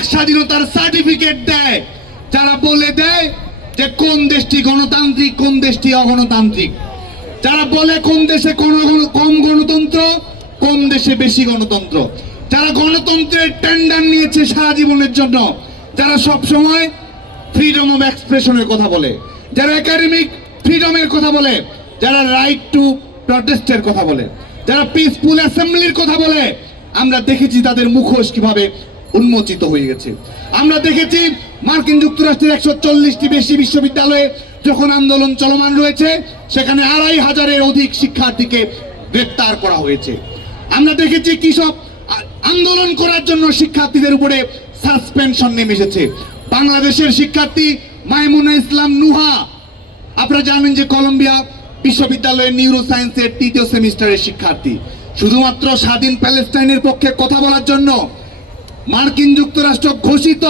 বাক স্বাধীনতার সার্টিফিকেট দেয়, যারা বলে দেয় যে কোন দেশটি গণতান্ত্রিক কোন দেশটি অগণতান্ত্রিক, যারা বলে কোন দেশে কম গণতন্ত্র কোন দেশে বেশি গণতন্ত্র, যারা গণতন্ত্রের টেন্ডার নিয়েছে সারা জীবনের জন্য, যারা সব সময় ফ্রিডম অফ এক্সপ্রেশনের কথা বলে, যারা একাডেমিক ফ্রিডমের কথা বলে, যারা রাইট টু প্রটেস্টের কথা বলে, যারা পিসফুল অ্যাসেম্বলির কথা বলে, আমরা দেখেছি তাদের মুখোশ কিভাবে উন্মোচিত হয়ে গেছে। আমরা দেখেছি মার্কিন যুক্তরাষ্ট্রের 140টি বেশি বিশ্ববিদ্যালয়ে যখন আন্দোলন চলমান রয়েছে সেখানে 2500-এর অধিক শিক্ষার্থীকে গ্রেপ্তার করা হয়েছে। আমরা দেখেছি কি সব আন্দোলন করার জন্য শিক্ষার্থীদের উপরে সাসপেনশন নেমে এসেছে। বাংলাদেশের শিক্ষার্থী মাইমুনা ইসলাম নুহা, আপনারা জানেন যে কলম্বিয়া বিশ্ববিদ্যালয়ের নিউরো সায়েন্সের 3য় সেমিস্টারের শিক্ষার্থী, শুধুমাত্র স্বাধীন প্যালেস্টাইনের পক্ষে কথা বলার জন্য মার্কিন যুক্তরাষ্ট্র ঘোষিত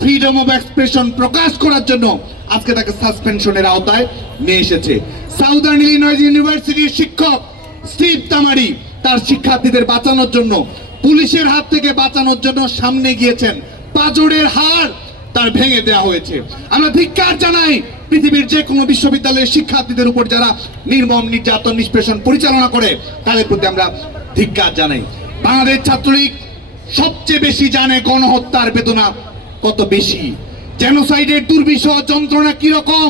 ফ্রিডম অফ এক্সপ্রেশন প্রকাশ করার জন্য আজকে তাকে সাসপেনশনের আওতায় নিয়ে এসেছে। সাউদার্ন ইলিনয়েস ইউনিভার্সিটির শিক্ষক স্টিভ তামারি তার শিক্ষার্থীদের বাঁচানোর জন্য, পুলিশের হাত থেকে বাঁচানোর জন্য সামনে গিয়েছেন, পাঁজরের হাড় তার ভেঙে দেওয়া হয়েছে। আমরা ধিক্কার জানাই পৃথিবীর যে কোনো বিশ্ববিদ্যালয়ের শিক্ষার্থীদের উপর যারা নির্মম নির্যাতন নিষ্পেষণ পরিচালনা করে তাদের প্রতি আমরা ধিক্কার জানাই। বাংলাদেশ ছাত্রলীগ সবচেয়ে বেশি জানে গণহত্যার বেদনা কত বেশি, জেনোসাইডের দুর্বিষহ যন্ত্রণা কি রকম,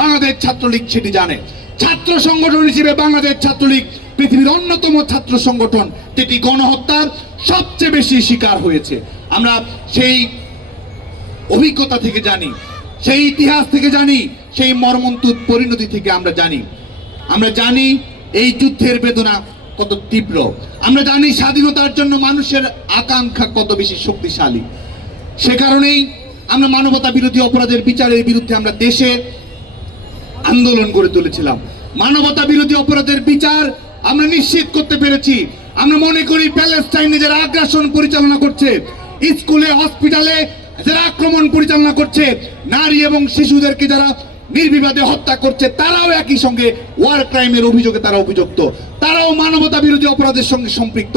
বাংলাদেশ ছাত্রলীগ সেটি জানে। ছাত্র সংগঠন হিসেবে বাংলাদেশ ছাত্রলীগ পৃথিবীর অন্যতম ছাত্র সংগঠন যেটি গণহত্যার সবচেয়ে বেশি শিকার হয়েছে। আমরা সেই অভিজ্ঞতা থেকে জানি, সেই ইতিহাস থেকে জানি, সেই মর্মন্তুদ পরিণতি থেকে আমরা জানি এই যুদ্ধের বেদনা কত তীব্র। আমরা জানি স্বাধীনতার জন্য মানুষের আকাঙ্ক্ষা কত বেশি শক্তিশালী। সে কারণেই আমরা মানবতা বিরোধী অপরাধের বিচারের বিরুদ্ধে আমরা দেশে আন্দোলন গড়ে তুলেছিলাম। মানবতা বিরোধী অপরাধের বিচার আমরা নিশ্চিত করতে পেরেছি। আমরা মনে করি প্যালেস্টাইনে যারা আগ্রাসন পরিচালনা করছে, স্কুলে হসপিটালে যারা আক্রমণ পরিচালনা করছে, নারী এবং শিশুদেরকে যারা নির্বিবাদে হত্যা করছে, তারাও একই সঙ্গে ওয়ার ক্রাইমের অভিযোগে তারা অভিযুক্ত, তারাও মানবতা বিরোধী অপরাধের সঙ্গে সম্পৃক্ত।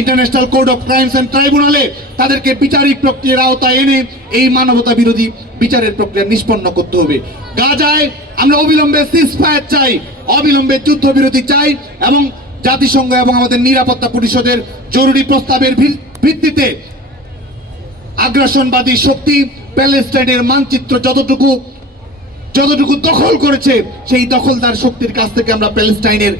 International court of crimes and ট্রাইব্যুনালে তাদেরকে বিচারিক প্রক্রিয়ার আওতায় এনে এই মানবতা বিরোধী বিচারের প্রক্রিয়া নিষ্পন্ন করতে হবে। গাজায় আমরা অবিলম্বে সিজফায়ার চাই, অবিলম্বে যুদ্ধবিরতি চাই এবং জাতিসংঘ এবং আমাদের নিরাপত্তা পরিষদের জরুরি প্রস্তাবের ভিত্তিতে আগ্রাসনবাদী শক্তি প্যালেস্টাইনের মানচিত্র যতটুকু দখল করেছে সেই দখলদার শক্তির কাছ থেকে আমরা প্যালেস্টাইনের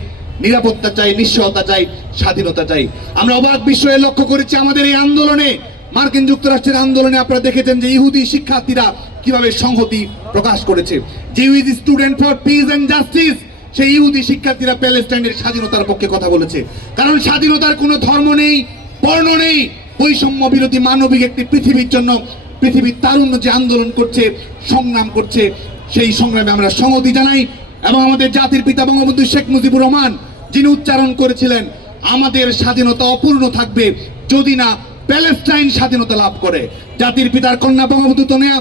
নিরাপত্তা চাই, নিশ্চয়তা চাই, স্বাধীনতা চাই। আমরা অবাক বিষয়ে লক্ষ্য করেছি আমাদের এই আন্দোলনে, মার্কিন যুক্তরাষ্ট্রের আন্দোলনে আপনারা দেখেছেন যে ইহুদি শিক্ষার্থীরা কিভাবে সংহতি প্রকাশ করেছে। Jewish student for peace and justice, সেই ইহুদি শিক্ষার্থীরা প্যালেস্টাইনের স্বাধীনতার পক্ষে কথা বলেছে। কারণ স্বাধীনতার কোনো ধর্ম নেই, বর্ণ নেই, বৈষম্য বিরোধী মানবিক একটি পৃথিবীর জন্য পৃথিবীর তারুণ্য যে আন্দোলন করছে, সংগ্রাম করছে, সেই সংগ্রামে আমরা সংহতি জানাই। এবং আমাদের জাতির পিতা বঙ্গবন্ধু শেখ মুজিবুর রহমান যিনি উচ্চারণ করেছিলেন, আমাদের স্বাধীনতা অপূর্ণ থাকবে যদি না প্যালেস্টাইন স্বাধীনতা লাভ করে। জাতির পিতার কন্যা বঙ্গবন্ধু তনয়া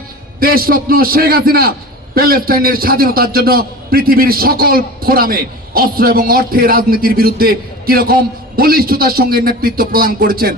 দেশরত্ন শেখ হাসিনা প্যালেস্টাইনের স্বাধীনতার জন্য পৃথিবীর সকল ফোরামে অস্ত্র এবং অর্থের রাজনীতির বিরুদ্ধে কিরকম বলিষ্ঠতার সঙ্গে নেতৃত্ব প্রদান করেছেন।